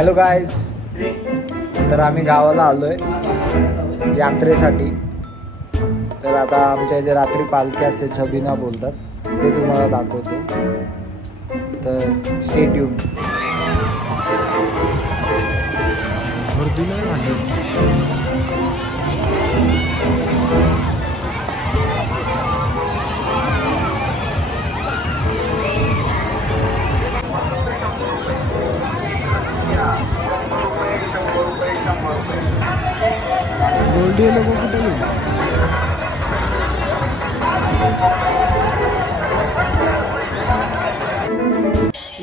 Hello guys, तर आम्ही गावाला आलोय यात्रेसाठी. तर आता आमच्या इथे रात्री पालखी असते, छबिना बोलतात, ते तुम्हाला दाखवतो. तर स्टे ट्यून. गोल्डी लोक कुठे गेले?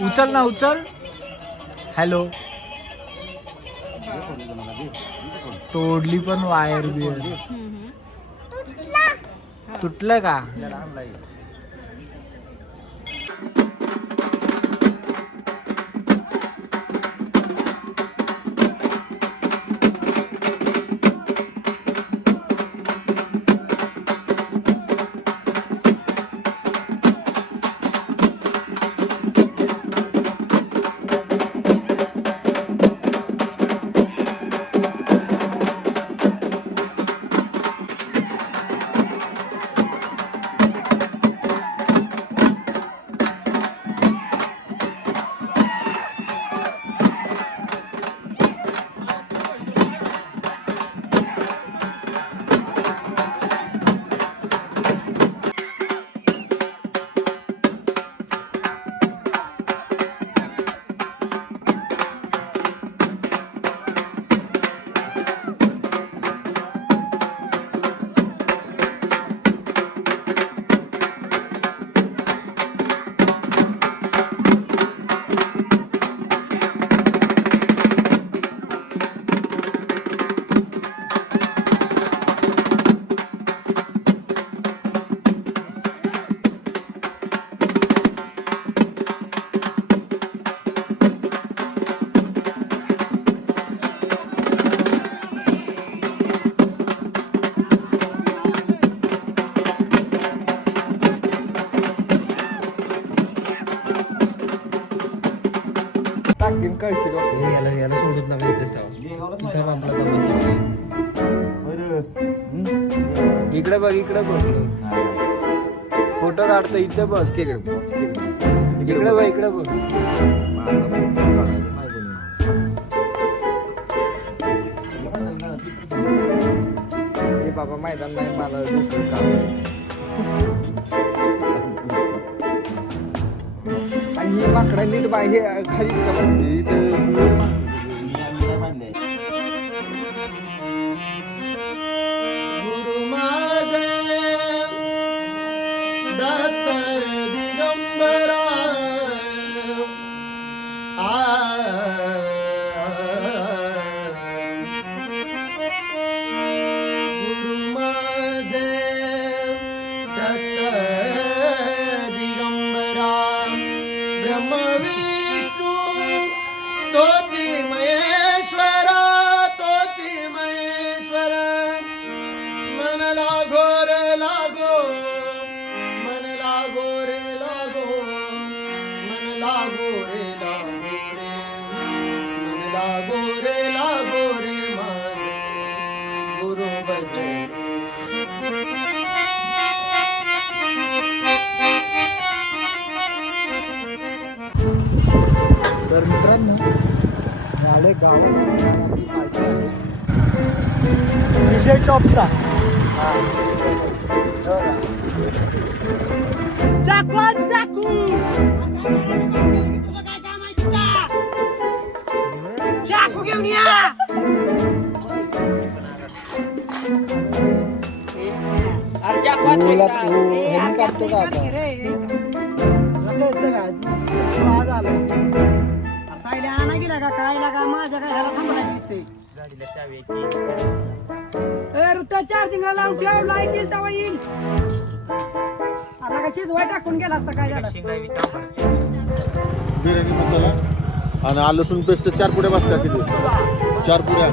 उचल ना उचल. हॅलो, तोडली पण वायर बियर. तुटलं का? याला सोडत नका इथेच ठेवा. इकडे बघ, इकडे बघ, फोटो काढतो. इथे बस, इकडे बघ, इकडे बघ. हे बाबा मैदान नाही, मला दुसरं काम. आणि हे माकडा नीट बाय, हे खाली का बांधली तर तर मित्रांनो, आले गावाला. आपली पार्टी आहे विषय टॉपचा. चाकू चाकू चाकू घेऊन या. काढतो का आता? आज आला कायला आणा गेला का काय लागा माझ्या काय ह्याला थांबलाय दिसते. रुट्टा चार्जिंगला लावून ठेव, लाईट येईल तेव्हा येईल. आता का शिजवाय टाकून गेला असता काय झालं. बिर्याणी मसाला आणि आलं लसूण पेस्ट 4 पुड्या बस का? किती? 4 पुड्या.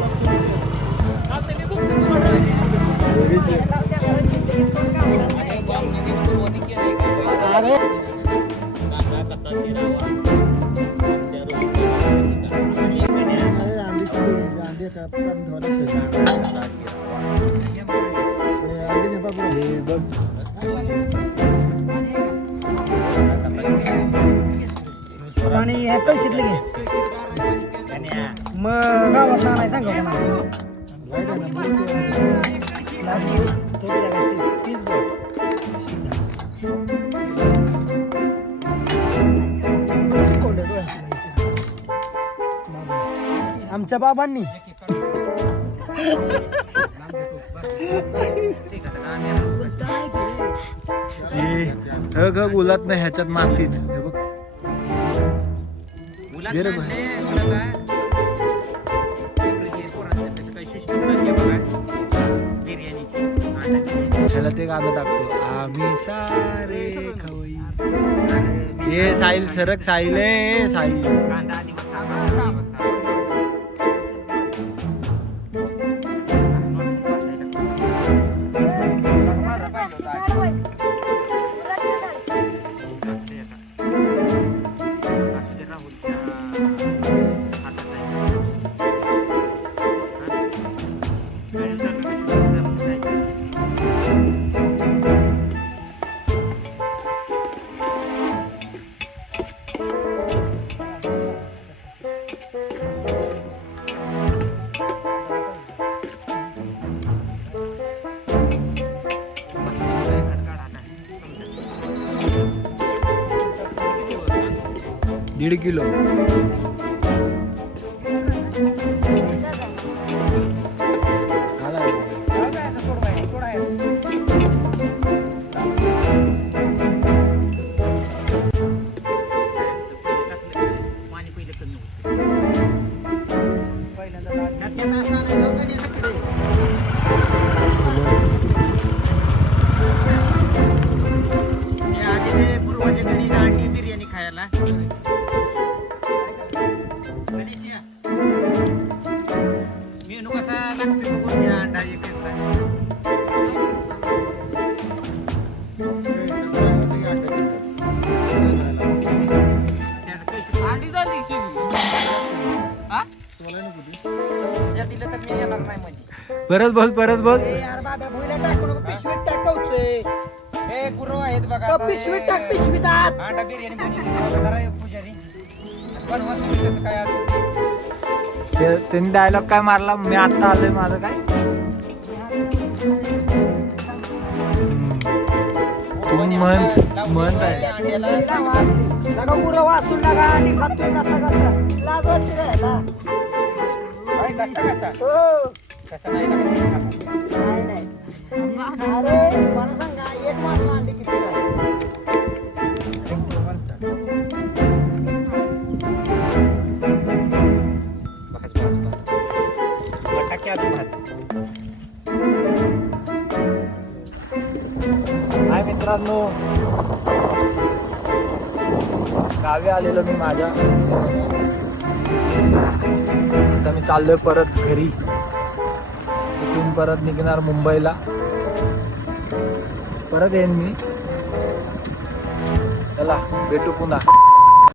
बघ. आणि हे कळशीतले घे मग गावात नाही सांगा आमच्या बाबांनी बोलत नाही ह्याच्यात मातीत हे बघ. दे रे बा. त्याला ते गाणं टाकतो आम्ही सारे खवई. हे साहिल सरक साहिल आहे साहिल. दीड किलो. बिर्याणी खायला मेनू कसा लागतो बघून घ्या. अंडा एक अंडी झाली दिलं तर मी येणार नाही म्हणजे. परत बोल. यार बाबा भुईला टाकू नको पिशवीत टाकवतोय. हे गुरु आहेत बघा. पिशवीत टाक पिशवीत आत. अंडा बिर्याणी बनवली पुजारी बनवा तुम्ही कसं काय असं. त्यांनी डायलॉग काय मारला मी आता आलोय माझं काय म्हणत आहे. नका गुरं वाचून नका आणि खातोय कसा लाज वाटते राहायला. हो कसं नाही नाही अरे मला सांगा एक माणूस अंडी किती हाय मित्रांनो, गावी आलेलो मी माझ्या. आता मी चाललोय परत घरी. इथून परत निघणार मुंबईला. परत येईन मी. चला भेटू पुन्हा.